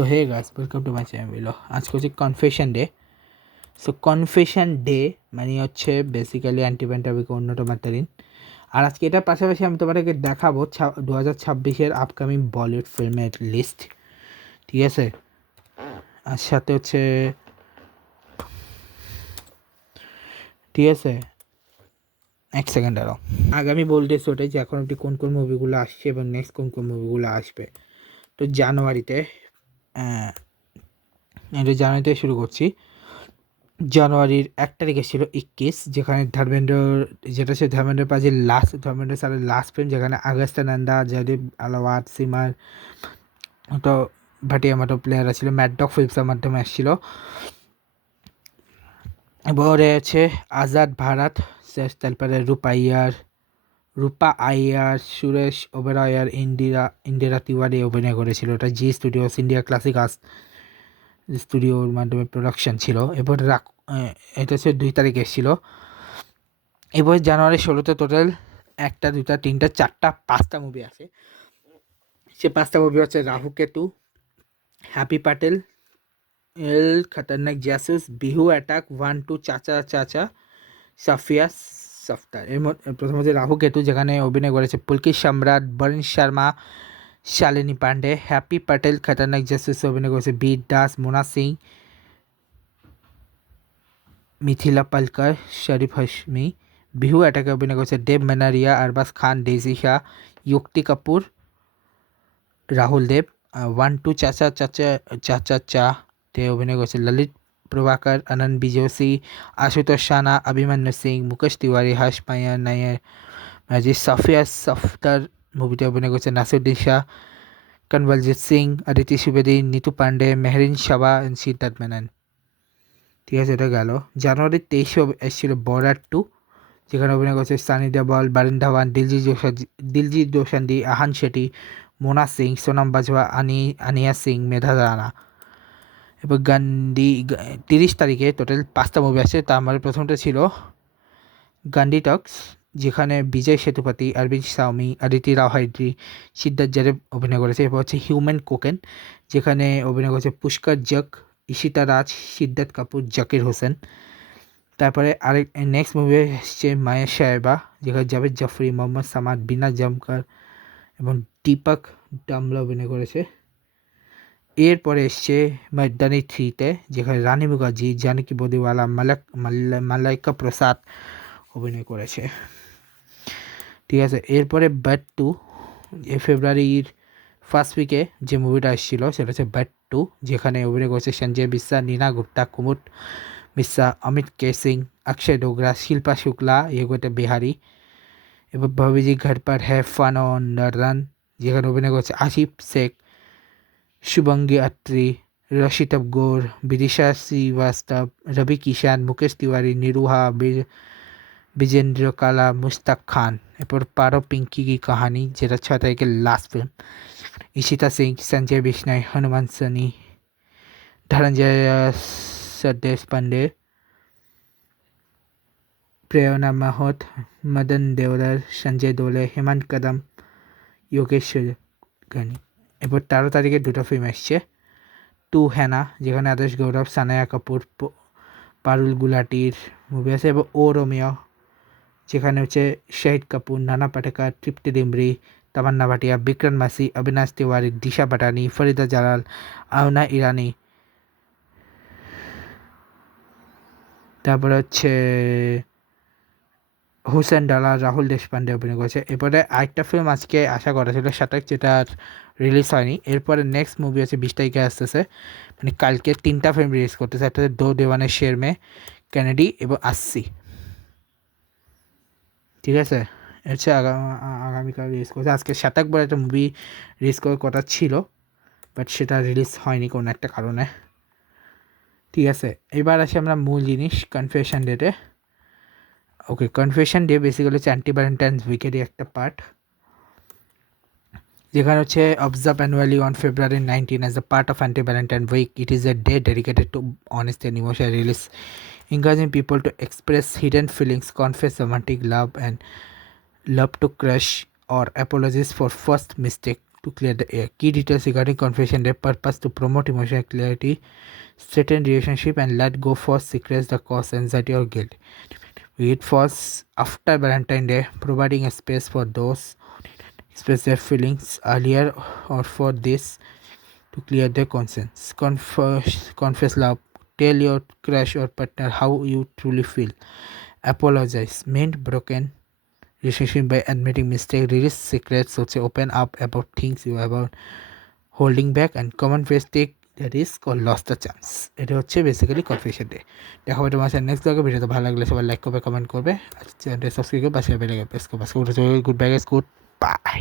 So hey guys, welcome to my channel. আজকে হচ্ছে confession day. So confession day মানে হচ্ছে বেসিক্যালি অ্যান্টিপ্যান্টাবিক অন্যতম একটা দিন। আর আজকে এটার পাশাপাশি আমি তোমাদেরকে দেখাবো 2026-এর আপকামিং বলিউড ফিল্মের লিস্ট, ঠিক আছে। আর সাথে হচ্ছে ঠিক আছে, এক সেকেন্ড আরও আগামী বলতেছি ওটাই যে এখন অব্দি কোন কোন মুভিগুলো আসছে এবং নেক্সট কোন কোন মুভিগুলো আসবে। তো জানুয়ারিতে জানুয়ারিতে শুরু করছি। জানুয়ারির 1 তারিখে ছিল 21, যেখানে ধর্মেন্দ্র, যেটা হচ্ছে ধর্মেন্দ্র পাজির ধর্মেন্দ্র স্যারের লাস্ট ফিল্ম, যেখানে আগস্তা নন্দা, জয়দীপ আলাওয়াত, সিমার তো ভাটিয়া মতো প্লেয়াররা ছিল, ম্যাডডগ ফিল্মসের মাধ্যমে এসেছিল। এবারে আছে আজাদ ভারত, তারপরে রূপা আইয়ার, সুরেশ ওবেরয়ের, ইন্দিরা তিওয়ারি অভিনয় করেছিল। ওটা জি স্টুডিওস ইন্ডিয়া ক্লাসিক আর্টস স্টুডিওর মাধ্যমে প্রোডাকশন ছিল। এবার এটা হচ্ছে 2 তারিখে এসেছিল। এবার জানুয়ারি 16তে টোটাল 1টা 2টা 3টা 4টা 5টা মুভি আছে। সে 5টা মুভি হচ্ছে রাহু কেতু, হ্যাপি প্যাটেল, এল খতরনাক জাসুস, বিহু অ্যাটাক, 1 2, চাচা চাচা, সাফিয়া সফতার। এর মধ্যে প্রথম হচ্ছে রাহু কেতু, যেখানে অভিনয় করেছে পুলকিত সম্রাট, বরুণ শর্মা, শালিনী পান্ডে। হ্যাপি প্যাটেল খতরনাক জাসুসে অভিনয় করেছে বীর দাস, মোনা সিং, মিথিলা পালকার, শরীফ হাশমি। বিহু অ্যাটাকে অভিনয় করেছে দেব মেনারিয়া, আরবাজ খান, ডেজি শাহ, যুক্তি কাপুর, রাহুল দেব। 1 2, চাচা চাচা চাচা চা তে অভিনয় করেছে ললিত প্রভাকর, আনন্দ বিজয়সি, আশুতোষ সানা, অভিমন্যু সিং, মুকেশ তিওয়ারি, হর্ষ মাইয়া নায়ার, মাজিদ সাফিয়া সফতার। মুভিতে অভিনয় করেছে নাসিরুদ্দিন শাহ, কনওয়ালজিৎ সিং, অদিতি সুবেদী, নিতু পান্ডে, মেহরিন শাবা, সিদ্ধার্থ মেনন। ঠিক আছে, এটা গেল। জানুয়ারির 23-এ এসেছিল বর্ডার 2, যেখানে অভিনয় করেছে সানি দেওয়াল, বরুণ ধাওয়ান, দিলজিৎ দোসাঞ্জি, আহান শেঠি, মোনা সিং, সোনাম বাজওয়া, আনিয়া সিং, মেধা রানা। এবার 30 তারিখে টোটাল 5টা মুভি আছে। তার মধ্যে প্রথমটা ছিল গান্ধী টক্স, যেখানে বিজয় সেতুপতি, অরবিন্দ স্বামী, অদিতি রাও হাইদ্রি, সিদ্ধার্থ জারে অভিনয় করেছে। এরপর হচ্ছে হিউম্যান কোকেন, যেখানে অভিনয় করেছে পুষ্কর জক, ঈশিতা রাজ, সিদ্ধার্থ কাপুর, জাকির হোসেন। তারপরে আরেক নেক্সট মুভি এসছে মায়া সাহেবা, যেখানে জাভেদ জাফরি, মোহাম্মদ সামাদ, বিনা জামকার এবং দীপক ডামলা অভিনয় করেছে। এরপরে এসছে মর্দানি 3-তে, যেখানে রানী মুখার্জি, জানকী বদিওয়ালা, মালাইকা প্রসাদ অভিনয় করেছে। ঠিক আছে, এরপরে ব্যাট 2, ফেব্রুয়ারির ফার্স্ট উইকে যে মুভিটা এসেছিলো সেটা হচ্ছে ব্যাট 2, যেখানে অভিনয় করেছে সঞ্জয় বিসা, নীনা গুপ্তা, কুমুদ মিশ্রা, অমিত কে সিং, অক্ষয় ডোগরা, শিল্পা শুক্লা, ইয়োগেটা বিহারি। এবার ভাবিজি ঘর পর হ্যাঁ ফান অন রান, যেখানে অভিনয় করেছে আসিফ শেখ, শুভঙ্গী আত্রি, রশিদ গোর, বিদিশা শ্রীবাস্তব, রবি কিষান, মুকেশ তিওয়ারি, নিরুহা, বিজেন্দ্র কালা, মুস্তাক খান। এরপর পারো পিঙ্কি কি কাহানি, যেটা 6 তারিখের লাস্ট ফিল্ম, ঈশিতা সিং, সঞ্জয় বিষ্ণয়, হনুমান সানি, ধনঞ্জয় সরদেশ পান্ডে, প্রেরণা মাহত, মদন দেওরার, সঞ্জয় দোলে, হেমন্ত কদম, যোগেশ্বর গানি। এরপর 13 তারিখে 2টা ফিল্ম এসছে। 2 হ্যানা, যেখানে আদেশ গৌরব, সানায়া কাপুর, পারুল গুলাটির মুভি আছে। এবং ও রোমিও, যেখানে হচ্ছে শাহিদ কাপুর, নানা পাটেকার, তৃপ্তি ডিমরি, তামান্না ভাটিয়া, বিক্রম মাসি, অবিনাশ তিওয়ারি, দিশা পাটানি, ফরিদা জালাল, আওনা ইরানি। তারপরে হচ্ছে হুসেন ডালা, রাহুল দেশপান্ডে অভিনয় করেছে। এরপরে আরেকটা ফিল্ম আজকে আশা করা ছিল 27, যেটা রিলিজ হয়নি। এরপরে নেক্সট মুভি আছে 20 তারিখে আসতেছে, মানে কালকে 3টা ফিল্ম রিলিজ করতেছে। একটা হচ্ছে দো দেওয়ানের শের মে, কেনেডি এবং আসি। ঠিক আছে, হচ্ছে আগামীকাল রিলিজ করছে। আজকে শাতাক বলে একটা মুভি রিলিজ করার কথা ছিল, বাট সেটা রিলিজ হয়নি কোনো একটা কারণে। ঠিক আছে, এবার আসি আমরা মূল জিনিস কনফেশন ডেটে। ওকে, কনফেশন ডে বেসিক্যালি হচ্ছে অ্যান্টি ভ্যালেন্টাইন্স উইকেরই একটা পার্ট, যেখানে হচ্ছে observe annually on February 19 as a part of anti Valentine week. It is a day dedicated to honesty and emotional release, encouraging people to express hidden feelings, confess romantic love, and love to crush or apologize for first mistake. to clear the air. Key details regarding confession: their purpose to promote emotional clarity, straighten relationship, and let go for secrets that cause anxiety or guilt. It falls after Valentine's Day, providing a space for those who express their feelings earlier or for this to clear their conscience. Confess love. Tell your crush or partner how you truly feel. Apologize. Mend broken relationship by admitting mistake. Release secrets. So open up about things you about holding back, and common ways take the risk or lost the chance. এটা হচ্ছে basically confession day. দেখা হবে তোমার সাথে next ব্লগে। ভিডিওটা ভালো লাগলে সবাই লাইক করবে, কমেন্ট করবে, আর চ্যানেলটা সাবস্ক্রাইব করে পাশে বেল আইকন প্রেস করবে। Good bye guys, good bye.